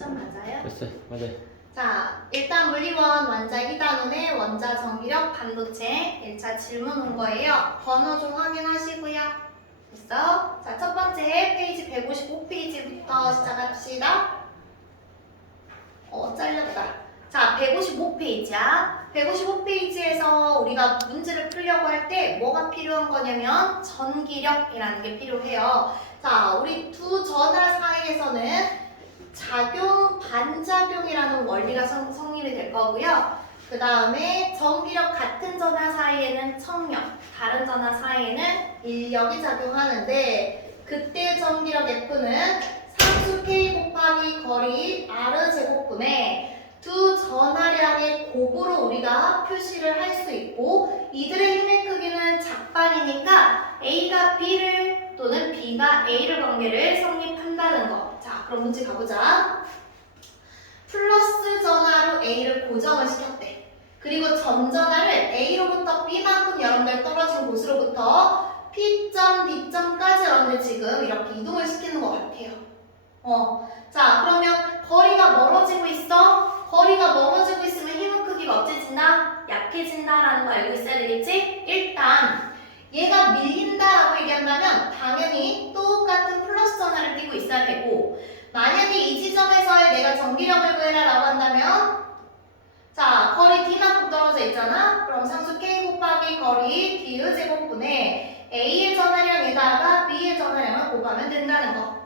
10점 맞아요? 됐어 맞아 자, 일단 물리원 원자 2단원의 원자 전기력 반도체 1차 질문 온 거예요. 번호 좀 확인하시고요. 됐어? 자, 첫 번째 페이지 155페이지부터 시작합시다. 어, 잘렸다. 자, 155페이지야. 155페이지에서 우리가 문제를 풀려고 할 때 뭐가 필요한 거냐면 전기력이라는 게 필요해요. 자, 우리 두 전화 사이에서는 작용, 반작용이라는 원리가 성, 성립이 될 거고요. 그 다음에 전기력 같은 전화 사이에는 청력, 다른 전화 사이에는 인력이 작용하는데 그때 전기력 F는 상수 K 곱하기 거리 R 제곱분의 두 전하량의 곱으로 우리가 표시를 할 수 있고 이들의 힘의 크기는 작반이니까 A가 B를 또는 B가 A를 관계를 성립한다는 거. 자, 그럼 문제 가보자. 플러스 전하로 A를 고정을 시켰대. 그리고 전전하를 A로부터 B만큼 여러분들 떨어진 곳으로부터 P점, D점까지 여러분들 지금 이렇게 이동을 시키는 것 같아요. 어, 자, 그러면 거리가 멀어지고 있어? 거리가 멀어지고 있으면 힘의 크기가 어째진다? 약해진다라는 거 알고 있어야 되겠지? 일단 얘가 밀린다라고 얘기한다면 당연히 똑같은 플러스 전화를 띄고 있어야 되고 만약에 이 지점에서의 내가 전기력을 구해라라고 한다면 자 거리 D만큼 떨어져 있잖아 그럼 상수 K 곱하기 거리 D의 제곱분에 A의 전화량에다가 B의 전화량을 곱하면 된다는 거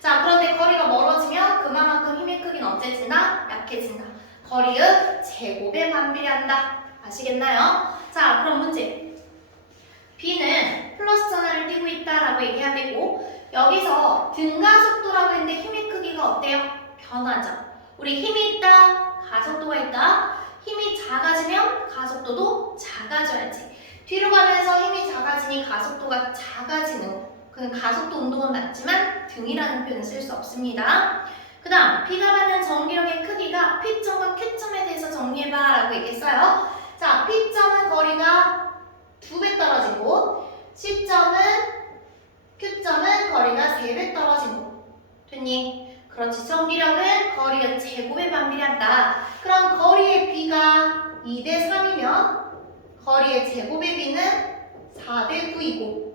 자, 그런데 거리가 멀어지면 그만큼 힘의 크기는 어째진다? 약해진다. 거리의 제곱에 반비례한다. 아시겠나요? 자, 그럼 문제. B는 플러스 전화를 띄고 있다라고 얘기해야 되고 여기서 등가속도라고 했는데 힘의 크기가 어때요? 변하죠. 우리 힘이 있다, 가속도가 있다. 힘이 작아지면 가속도도 작아져야지. 뒤로 가면서 힘이 작아지니 가속도가 작아지는 거. 그는 가속도 운동은 맞지만 등이라는 표현을 쓸수 없습니다. 그 다음 B가 받는 전기력의 크기가 P점과 Q점에 대해서 정리해봐 라고 얘기했어요. 자, P점은 거리가 두 배 떨어진 곳, C점은 Q점은 거리가 세 배 떨어진 곳. 됐니? 그렇지. 전기력은 거리의 제곱에 반비례한다. 그럼 거리의 B가 2대 3이면 거리의 제곱의 B는 4대 9이고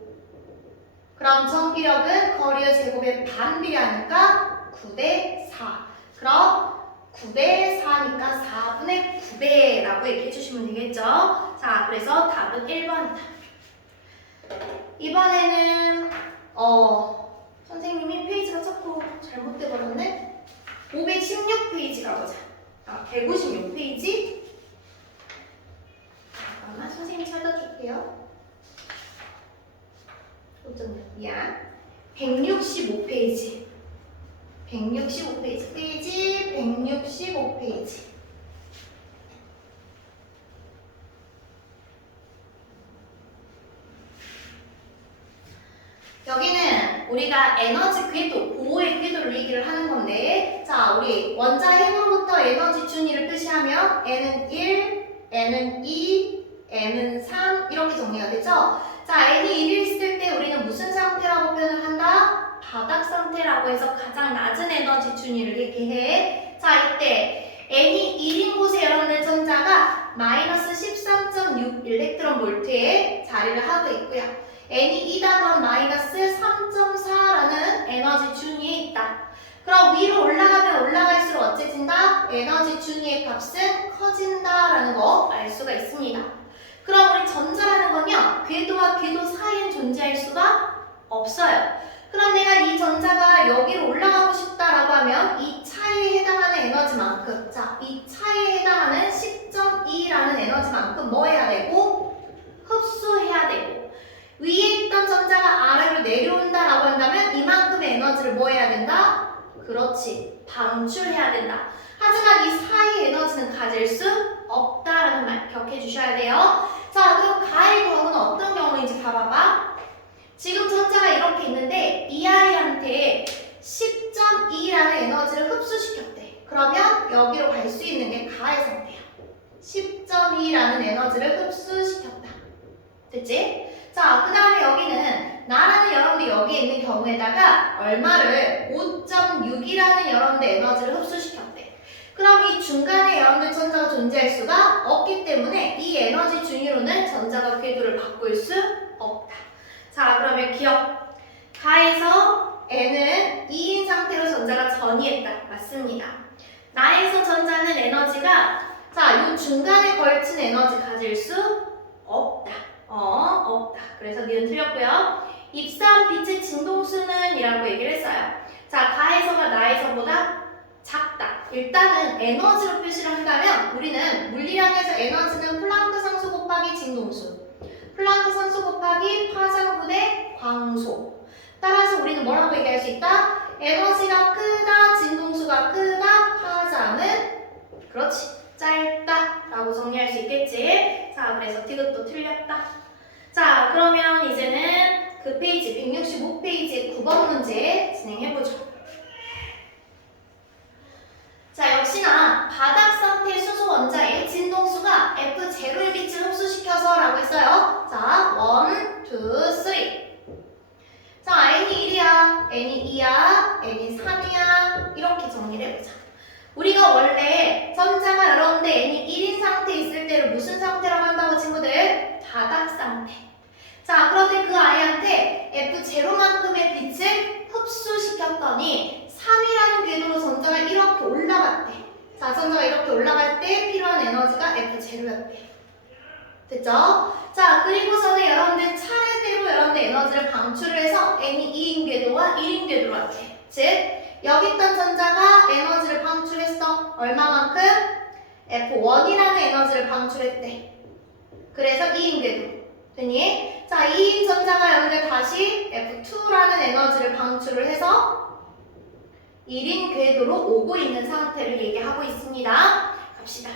그럼 전기력은 거리의 제곱에 반비례하니까 9대 4. 그럼 9대 4니까 4분의 9배라고 얘기해 주시면 되겠죠? 자, 그래서 답은 1번이다. 이번에는 어 선생님이 페이지가 자꾸 잘못돼 버렸네. 516페이지 가 보자. 아, 156페이지. 잠깐만 선생님 찾아줄게요. 어쩐냐? 미안. 165페이지. 165페이지. 페이지 165페이지. 여기는 우리가 에너지 궤도, 보호의 궤도를 얘기를 하는 건데, 자, 우리 원자의 힘으로부터 에너지 준위를 표시하면 N은 1, N은 2, M은 3 이렇게 정리가 되죠? 자, N이 1일 있을 때 우리는 무슨 상태라고 표현을 한다? 바닥 상태라고 해서 가장 낮은 에너지 준위를 얘기해. 자, 이때 N이 1인 곳에 여러분들 전자가 마이너스 13.6 일렉트론 볼트에 자리를 하고 있고요. N이 2단원 마이너스 3.4라는 에너지 준위에 있다. 그럼 위로 올라가면 올라갈수록 어째진다? 에너지 준위의 값은 커진다라는 거 알 수가 있습니다. 그럼 우리 전자라는 건요, 궤도와 궤도 사이엔 존재할 수가 없어요. 전자가 여기로 올라가고 싶다라고 하면 이 차이에 해당하는 에너지만큼, 자, 이 차이에 해당하는 10.2라는 에너지만큼 뭐 해야 되고? 흡수해야 되고. 위에 있던 전자가 아래로 내려온다라고 한다면 이만큼의 에너지를 뭐 해야 된다? 그렇지. 방출해야 된다. 하지만 이 사이의 에너지는 가질 수 없다라는 말 기억해 주셔야 돼요. 자, 그럼 가의 경우는 어떤 경우인지 봐봐봐. 지금 전자가 이렇게 있는데 이 아이한테 10.2라는 에너지를 흡수시켰대. 그러면 여기로 갈 수 있는 게 가의 상태야. 10.2라는 에너지를 흡수시켰다. 됐지? 자, 그 다음에 여기는 나라는 여러분들 여기에 있는 경우 원에다가 얼마를 5.6이라는 여러분들 에너지를 흡수시켰대. 그럼 이 중간에 여러분들 전자가 존재할 수가 없기 때문에 이 에너지 준위로는 전자가 궤도를 바꿀 수 없다. 자, 그러면 기억. 가에서 N은 2인 상태로 전자가 전이했다. 맞습니다. 나에서 전자는 에너지가 자, 이 중간에 걸친 에너지 가질 수 없다. 어, 없다. 그래서 니은 틀렸고요. 입사한 빛의 진동수는 이라고 얘기를 했어요. 자, 가에서가 나에서보다 작다. 일단은 에너지로 표시를 한다면 우리는 물리량에서 에너지는 플랑크 상수 곱하기 진동수. 플랑크 상수 곱하기 파장분의 광소. 따라서 우리는 뭐라고 얘기할 수 있다? 에너지가 크다, 진동수가 크다, 파장은 그렇지 짧다 라고 정리할 수 있겠지? 자 그래서 디귿도 틀렸다. 자 그러면 이제는 그 페이지 165페이지 9번 문제 진행해보죠. 자 역시나 바닥 상태 수소 원자의 진동수가 F0의 빛을 흡수시켜서 라고 했어요. 자 1, 2, 3 자, n이 1이야, n이 2야, n이 3이야. 이렇게 정리를 해보자. 우리가 원래 전자가 여러분들 n이 1인 상태에 있을 때를 무슨 상태라고 한다고 친구들? 바닥 상태. 자, 그런데 그 아이한테 F0만큼의 빛을 흡수시켰더니 3이라는 궤도로 전자가 이렇게 올라갔대. 자, 전자가 이렇게 올라갈 때 필요한 에너지가 F0였대. 됐죠? 자, 그리고서는 여러분들 차례대로 여러분들 에너지를 방출을 해서 N이 2인 궤도와 1인 궤도로 할게. 즉, 여기 있던 전자가 에너지를 방출했어. 얼마만큼? F1이라는 에너지를 방출했대. 그래서 2인 궤도. 됐니? 자, 2인 전자가 여러분들 다시 F2라는 에너지를 방출을 해서 1인 궤도로 오고 있는 상태를 얘기하고 있습니다. 갑시다.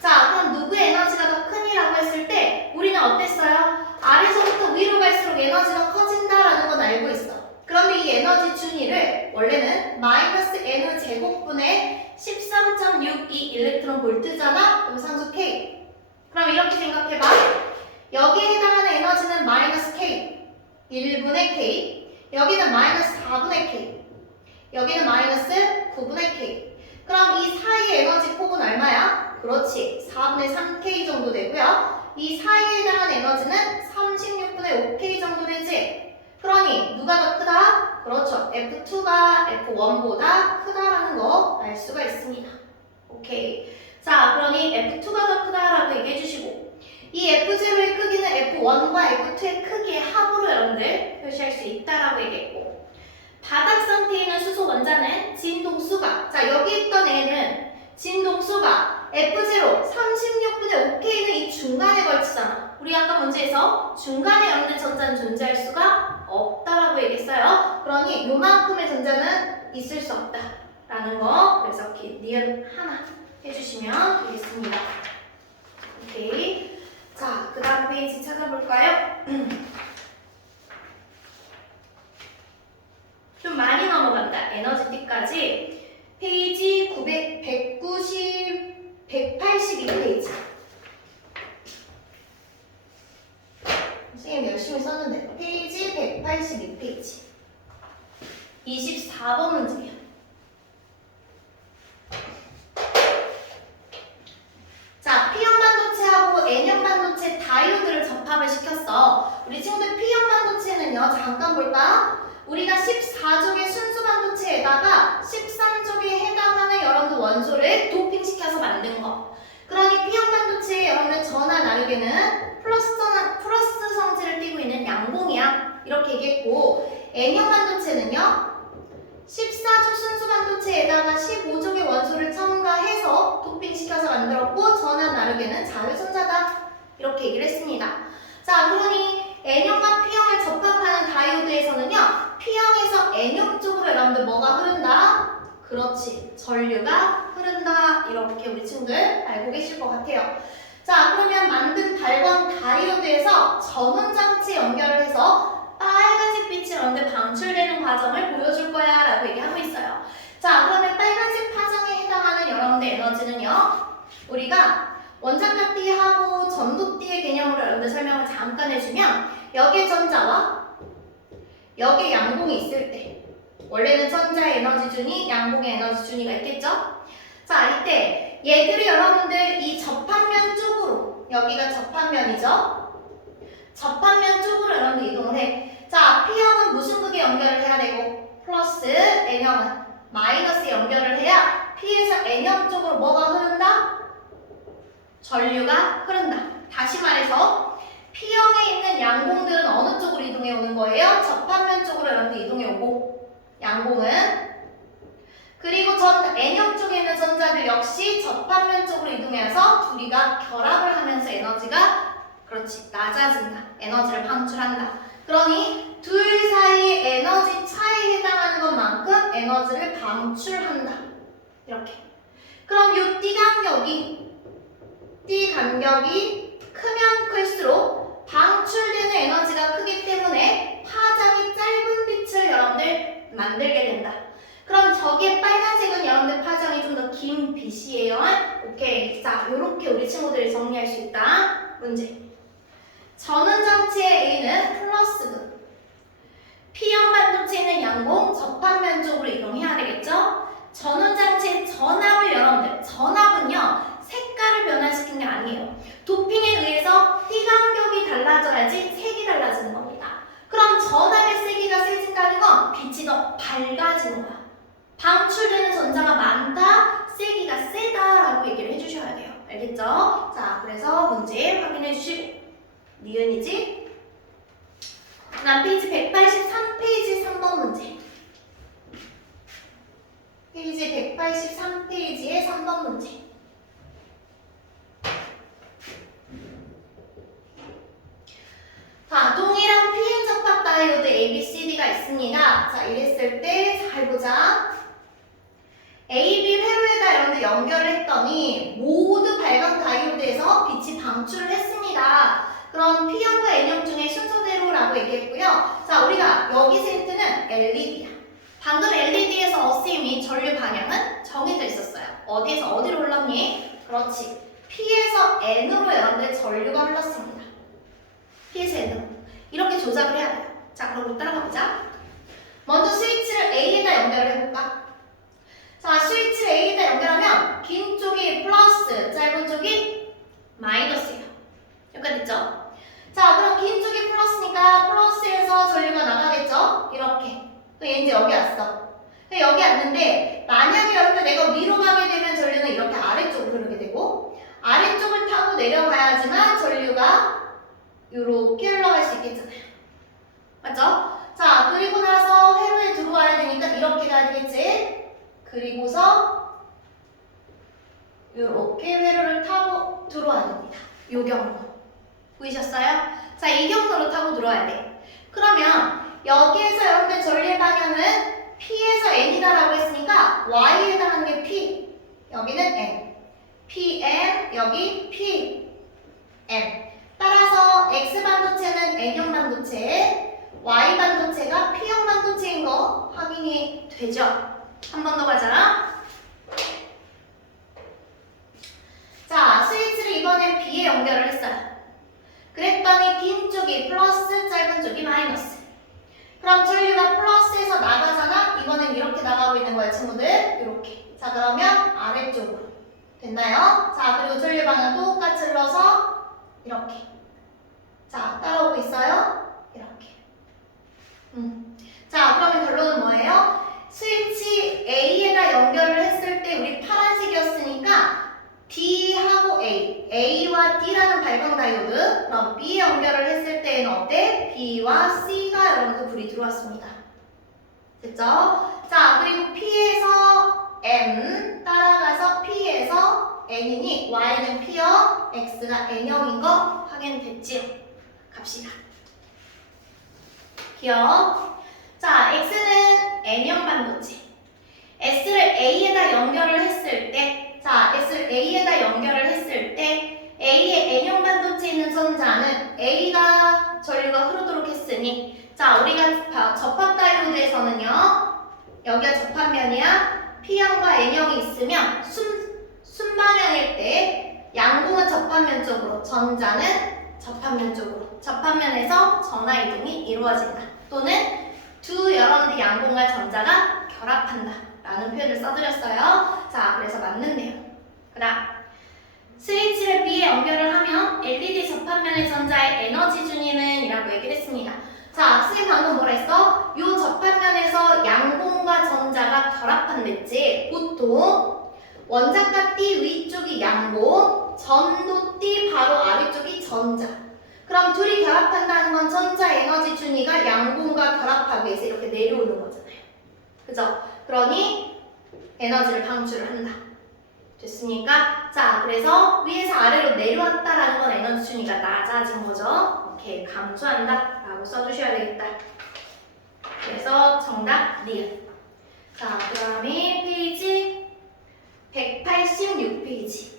자, 그럼 누구의 에너지가 더 크니라고 했을 때 우리는 어땠어요? 아래서부터 위로 갈수록 에너지가 커진다라는 건 알고 있어. 그런데 이 에너지 준위를 원래는 마이너스 n 제곱분의 13.62 일렉트론 볼트잖아? 그럼 상수 k. 그럼 이렇게 생각해봐. 여기에 해당하는 에너지는 마이너스 k. 1분의 k. 여기는 마이너스 4분의 k. 여기는 마이너스 9분의 k. 그럼 이 사이의 에너지 폭은 얼마야? 그렇지. 4분의 3K 정도 되고요. 이 사이에 해당하는 에너지는 36분의 5K 정도 되지. 그러니 누가 더 크다? 그렇죠. F2가 F1보다 크다라는 거 알 수가 있습니다. 오케이. 자, 그러니 F2가 더 크다라고 얘기해 주시고 이 F0의 크기는 F1과 F2의 크기의 합으로 여러분들 표시할 수 있다라고 얘기했고 바닥 상태에 있는 수소 원자는 진동수가 자, 여기 있던 애는 진동수가 F0 36분의 5K는 이 중간에 걸치잖아. 우리 아까 문제에서 중간에 여러분들 전자는 존재할 수가 없다라고 얘기했어요. 그러니 요만큼의 전자는 있을 수 없다라는 거. 그래서 기- 니은 하나 해주시면 되겠습니다. 오케이. 자, 그 다음 페이지 찾아볼까요? 좀 많이 넘어간다. 에너지 띠까지. 페이지 900, 190, 182페이지. 선생님 열심히 썼는데. 페이지 182페이지. 24번 문제야. 자, P형 반도체하고 N형 반도체 다이오드를 접합을 시켰어. 우리 친구들 P형 반도체는요, 잠깐 볼까? 우리가 14족의 순수 반도체에다가 13족에 해당하는 여러분들 원소를 도핑시켜서 만든 거. 그러니 P형 반도체의 여러분들 전화 나누기는 플러스 전화, 플러스 성질을 띠고 있는 양봉이야. 이렇게 얘기했고, N형 반도체는요, 14족 순수 반도체에다가 15족의 원소를 첨가해서 도핑시켜서 만들었고 전원 나르게는 자유선자다 이렇게 얘기를 했습니다. 자 그러니 N형과 P형을 접합하는 다이오드에서는요 P형에서 N형 쪽으로 여러분들 뭐가 흐른다? 그렇지 전류가 흐른다 이렇게 우리 친구들 알고 계실 것 같아요. 자 그러면 만든 발광 다이오드에서 전원 장치 연결을 해서 빨간색 빛이 여러분들 방출되는 과정을 보여줄 거야 라고 얘기하고 있어요. 자, 그러면 빨간색 파장에 해당하는 여러분들 에너지는요. 우리가 원자력띠하고 전도띠의 개념으로 여러분들 설명을 잠깐 해주면 여기에 전자와 여기에 양봉이 있을 때 원래는 전자의 에너지 준위, 양봉의 에너지 준위가 있겠죠? 자, 이때 얘들이 여러분들 이 접합면 쪽으로 여기가 접합면이죠? 접합면 쪽으로 여러분들 이동을 해. 자, P형은 무슨 극에 연결을 해야 되고 플러스 N형은 마이너스 연결을 해야 P에서 N형 쪽으로 뭐가 흐른다? 전류가 흐른다. 다시 말해서 P형에 있는 양봉들은 어느 쪽으로 이동해 오는 거예요? 접합면 쪽으로 여러분들 이동해 오고 양봉은 그리고 전 N형 쪽에 있는 전자들 역시 접합면 쪽으로 이동해서 둘이가 결합을 하면서 에너지가 그렇지 낮아진다. 에너지를 방출한다. 그러니 둘 사이의 에너지 차이에 해당하는 것만큼 에너지를 방출한다. 이렇게. 그럼 이띠 간격이 띠 간격이 크면 클수록 방출되는 에너지가 크기 때문에 파장이 짧은 빛을 여러분들 만들게 된다. 그럼 저기에 빨간색은 여러분들 파장이 좀 더 긴 빛이에요. 오케이. 자, 이렇게 우리 친구들이 정리할 수 있다. 문제. 전원 장치의 A는 플러스군. P형 반도체 있는 양봉 접합면 쪽으로 이동해야 되겠죠? 전원 장치의 전압을 여러분들, 전압은요, 색깔을 변화시킨 게 아니에요. 도핑에 의해서 띠 간격이 달라져야지 색이 달라지는 겁니다. 그럼 전압의 세기가 세진다는 건 빛이 더 밝아지는 거야. 방출되는 전자가 많다, 세기가 세다라고 얘기를 해주셔야 돼요. 알겠죠? 자, 그래서 문제 확인해 주시고. 니은이지? 난 페이지 183페이지 3번 문제. 페이지 183페이지의 3번 문제. 자, 동일한 접합 다이오드 ABCD가 있습니다. 자, 이랬을 때 잘 보자. AB 회로에다 여러분들 연결을 했더니 모두 발광 다이오드에서 빛이 방출을 했습니다. 그럼 P형과 N형 중에 순서대로라고 자, 우리가 여기 센트는 LED야. 방금 LED에서 어셈이 전류 방향은 정해져 있었어요. 어디에서 어디로 흘렀니? 그렇지. P에서 N으로 여러분들 전류가 흘렀습니다. P에서 N으로. 이렇게 조작을 해야 돼요. 자, 그럼 우리 따라가 보자. 먼저 스위치를 A에다 연결을 해볼까? 자, 스위치를 A에다 연결하면 긴 쪽이 플러스, 짧은 쪽이 마이너스예요. 여기까지 됐죠? 자, 그럼 긴 쪽이 플러스니까 플러스에서 전류가 나가겠죠? 이렇게. 또 얘 이제 여기 왔어. 여기 왔는데 만약에 여러분들 내가 위로 가게 되면 전류는 이렇게 아래쪽으로 흐르게 되고 아래쪽을 타고 내려가야지만 전류가 이렇게 흘러갈 수 있겠잖아요. 맞죠? 자, 그리고 나서 회로에 들어와야 되니까 이렇게 가야 되겠지? 그리고서 이렇게 회로를 타고 들어와야 됩니다. 요 경로. 보이셨어요? 자, 이 경로로 타고 들어와야 돼. 그러면 여기에서 여러분들 전류의 방향은 P에서 N이다라고 했으니까 Y에 해당하는 게 P. 여기는 N. PM, 여기 P, N. 따라서 X 반도체는 N형 반도체, Y 반도체가 P형 반도체인 거 확인이 되죠? 한 번 더 가자. 자, 스위치를 이번엔 B에 연결을 했어요. 그랬더니 긴 쪽이 플러스, 짧은 쪽이 마이너스. 그럼 전류가 플러스에서 나가잖아? 이번엔 이렇게 나가고 있는 거야, 친구들. 이렇게. 자, 그러면 아래쪽으로. 됐나요? 자, 그리고 전류 방향 똑같이 흘러서 이렇게. 자, 따라오고 있어요? 이렇게. 음. 자, 그러면 결론은 뭐예요? 스위치 A에다 연결을 했을 때 우리 파란색이었으니까 D하고 A, A와 D라는 발광 다이오드 그럼 B에 연결을 했을 때는 어때? B와 C가 여러분들 불이 들어왔습니다. 됐죠? 자, 그리고 P에서 N 따라가서 P에서 N이니 Y는 P형, X가 N형인 거 확인됐지요? 갑시다. 기억. 자, X는 N형 반도체. S를 A에다 연결을 했을 때, 자, A에다 연결을 했을 때, A의 N형 반도체에 있는 전자는 A가 전류가 흐르도록 했으니, 자, 우리가 바- 접합 다이오드에서는요, 여기가 접합면이야. P형과 N형이 있으면 순, 순방향일 때, 양봉은 접합면 쪽으로, 전자는 접합면 쪽으로, 접합면에서 전화 이동이 이루어진다. 또는 두 여러분들 양공과 전자가 결합한다 라는 표현을 써드렸어요. 자, 그래서 맞는데요. 그 다음 스위치를 B에 연결을 하면 LED 접합면의 전자의 에너지 준위는 이라고 얘기를 했습니다. 자, 선생님 방금 뭐라 했어? 요 접합면에서 양공과 전자가 결합한댔지. 보통 원자가 띠 위쪽이 양공, 전도 띠 바로 아래쪽이 전자. 그럼 둘이 결합한다는 건 전자 에너지 준위가 양공과 결합하기 위해서 이렇게 내려오는 거잖아요. 그죠? 그러니 에너지를 방출을 한다. 됐습니까? 자, 그래서 위에서 아래로 내려왔다라는 건 에너지 준위가 낮아진 거죠. 이렇게 감소한다 라고 써주셔야 되겠다. 그래서 정답 리을. 자, 그 다음에 페이지 186페이지.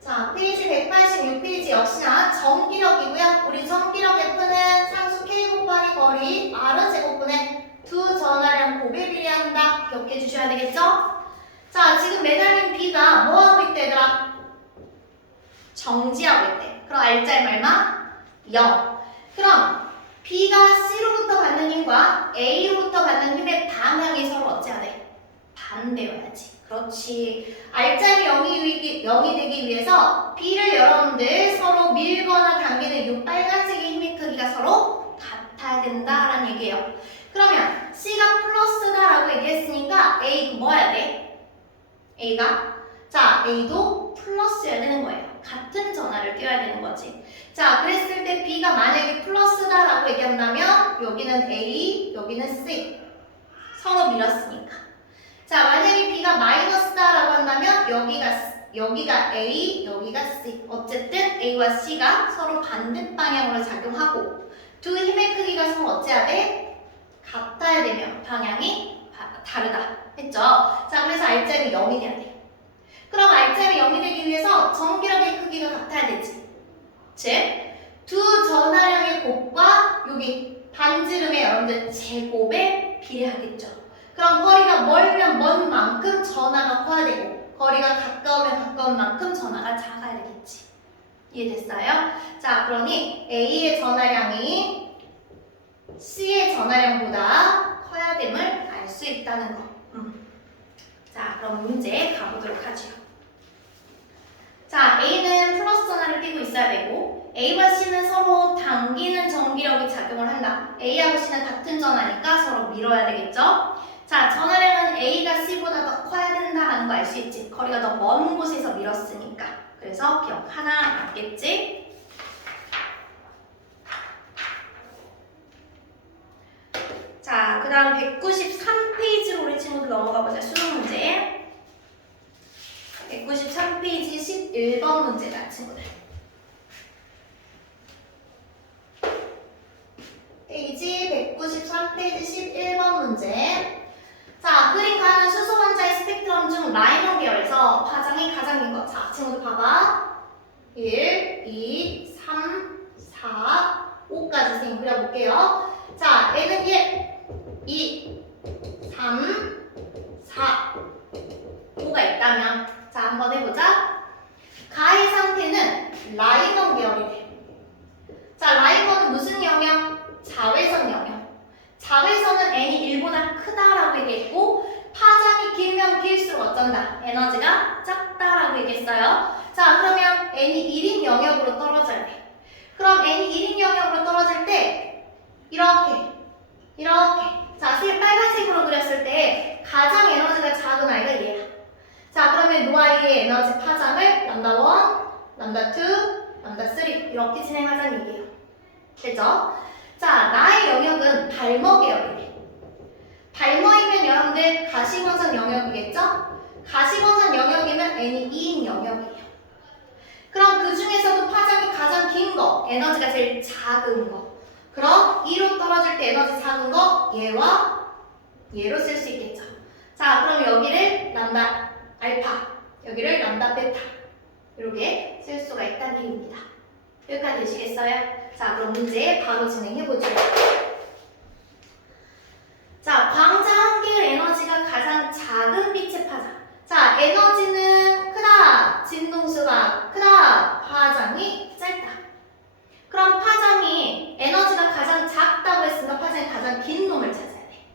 자, 페이지 186페이지 역시나 정기력이고요. 우리 정기력 F는 상수 K 곱하기 거리 R은 제곱분의 두 전화량 곱에 비례한다. 기억해 주셔야 되겠죠? 자, 지금 매달린 B가 뭐 하고 있대, 얘들아? 정지하고 있대. 그럼 알짤 말마 0. 그럼 B가 C로부터 받는 힘과 A로부터 받는 힘의 방향이 서로 어찌해야 돼? 반대여야지. 그렇지. 알짜리 0이, 0이 되기 위해서 B를 여러분들 서로 밀거나 당기는 이 빨간색의 힘의 크기가 서로 같아야 된다라는 얘기예요. 그러면 C가 플러스다라고 얘기했으니까 A도 뭐 해야 돼? A가? 자, A도 플러스여야 되는 거예요. 같은 전화를 띄워야 되는 거지. 자, 그랬을 때 B가 만약에 플러스다라고 얘기한다면 여기는 A, 여기는 C. 서로 밀었으니까. 자, 만약에 B가 마이너스다라고 한다면 여기가 여기가 A, 여기가 C. 어쨌든 A와 C가 서로 반대 방향으로 작용하고 두 힘의 크기가 서로 어찌해야 돼? 같아야 되면 방향이 바- 다르다. 했죠? 자, 그래서 R점이 0이 돼야 돼. 그럼 R점이 0이 되기 위해서 전기력의 크기가 같아야 되지. 즉, 두 전하량의 곱과 여기 반지름의 여러분들 제곱에 비례하겠죠. 그럼 거리가 멀면 먼 만큼 전하가 커야 되고 거리가 가까우면 가까운 만큼 전하가 작아야 되겠지. 이해됐어요? 자, 그러니 A의 전하량이 C의 전하량보다 커야 됨을 알 수 있다는 거. 음. 자, 그럼 문제 가보도록 하죠. 자, A는 플러스 전하를 띄고 있어야 되고 A와 C는 서로 당기는 전기력이 작용을 한다. A하고 C는 같은 전하니까 서로 밀어야 되겠죠? 자, 전하량은 A가 C보다 더 커야 된다라는 거 알 수 있지. 거리가 더 먼 곳에서 밀었으니까. 그래서 기억 하나 맞겠지? 자, 그 다음 193페이지로 우리 친구들 넘어가 보자. 수능 문제. 193페이지 11번 문제다, 친구들. 페이지 193페이지 11번 문제. 자, 가는 수소 원자의 스펙트럼 중 라이너 계열에서 파장이 가장 긴 것. 자, 친구들 봐봐. 1, 2, 3, 4, 5까지 선생님 그려볼게요. 자, 얘는 1, 2, 3, 4, 5가 있다면 자, 한번 해보자. 가의 상태는 라이너 계열이래. 자, 라이너는 무슨 영역? 자외선 영역. 자외선은 n이 1보다 크다라고 얘기했고 파장이 길면 길수록 어쩐다? 에너지가 작다라고 얘기했어요. 자, 그러면 n이 1인 영역으로 떨어져야 돼. 그럼 n이 1인 영역으로 떨어질 때 이렇게 이렇게 자, 색 빨간색으로 그렸을 때 가장 에너지가 작은 아이가 얘야. 자, 그러면 이 아이의 에너지 파장을 람다 1, 람다 2, 람다 3 이렇게 진행하자는 얘기예요. 됐죠? 자, 나의 영역은 발머 계열이래. 발머이면 여러분들 가시광선 영역이겠죠? 가시광선 영역이면 n이 2인 영역이에요. 그럼 그 중에서도 파장이 가장 긴 거, 에너지가 제일 작은 거. 그럼 2로 떨어질 때 에너지 작은 거 얘와 얘로 쓸 수 있겠죠. 자, 그럼 여기를 람다 알파, 여기를 람다 베타 이렇게 쓸 수가 있다는 얘기입니다. 여기까지 되시겠어요? 자, 그럼 문제 바로 진행해보죠. 자, 광자 한 개의 에너지가 가장 작은 빛의 파장. 자, 에너지는 크다, 진동수가 크다, 파장이 짧다. 그럼 파장이 에너지가 가장 작다고 했으니까 파장이 가장 긴 놈을 찾아야 돼.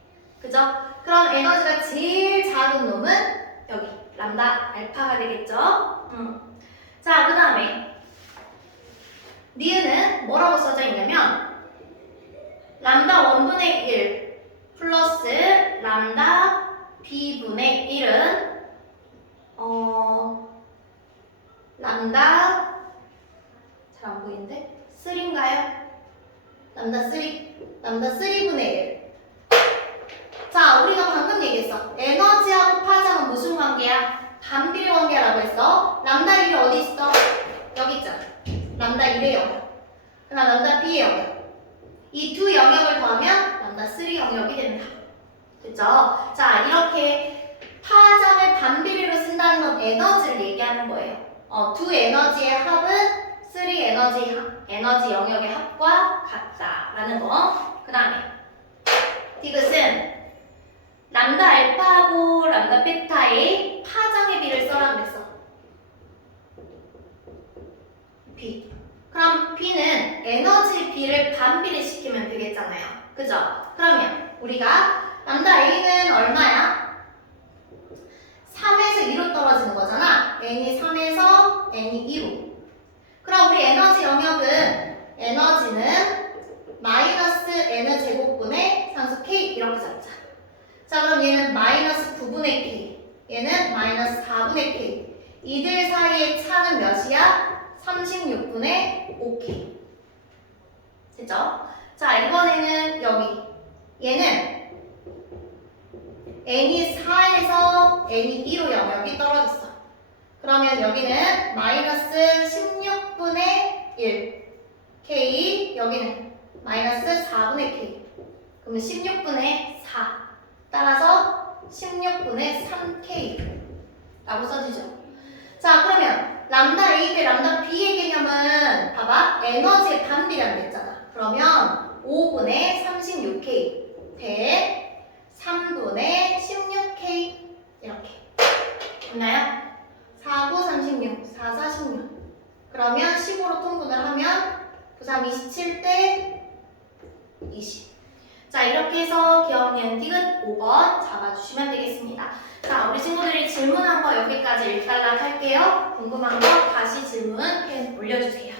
그죠? 그럼 에너지가 제일 작은 놈은 여기 람다 알파가 되겠죠? 음. 자, 그 다음에 니은은 뭐라고 써져 있냐면 람다 원분의 1 플러스 람다 b분의 1은 어 람다 잘 안 보이는데 3인가요? 람다 3 람다 3분의 1 자, 우리가 방금 얘기했어. 에너지하고 파장은 무슨 관계야? 반비례 관계라고 했어. 람다 1이 어디 있어? 여기 있잖아. 람다 1의 영역. 그다음 람다 B의 영역. 이 두 영역을 더하면 람다 3 영역이 됩니다. 됐죠? 자, 이렇게 파장을 반비례로 쓴다는 건 에너지를 얘기하는 거예요. 어, 두 에너지의 합은 3 에너지, 합- 에너지 영역의 합과 같다라는 거. 그 다음에 디귿은 람다 알파하고 람다 베타의 파장의 비를 써라 그랬어. B. 그럼 B는 에너지 B를 반비례 시키면 되겠잖아요. 그죠? 그러면 우리가 람다 A는 얼마야? 3에서 2로 떨어지는 거잖아. n이 3에서 n이 2로. 그럼 우리 에너지 영역은 에너지는 마이너스 n 제곱분의 상수 k 이렇게 잡자. 자 그럼 얘는 마이너스 9분의 k 얘는 마이너스 4분의 k 이들 사이의 차는 몇이야? 36분의 5k 됐죠? 자 이번에는 여기 얘는 n이 4에서 n이 2로 영역이 떨어졌어 그러면 여기는 마이너스 16분의 1 k 여기는 마이너스 4분의 k 그러면 16분의 4 따라서 16분의 3K 라고 써지죠. 자, 그러면 람다 A 대 람다 B의 개념은 봐봐. 에너지의 반비라고 했잖아. 그러면 5분의 36K 대 3분의 16K 이렇게. 됐나요? 4, 9, 36, 4, 4, 16. 그러면 10으로 통분을 하면 9, 3, 27대 20. 자 이렇게 해서 기억 니은 디귿 5번 잡아주시면 되겠습니다. 자 우리 친구들이 질문한 거 여기까지 일단락 할게요. 궁금한 거 다시 질문 펜 올려주세요. 음.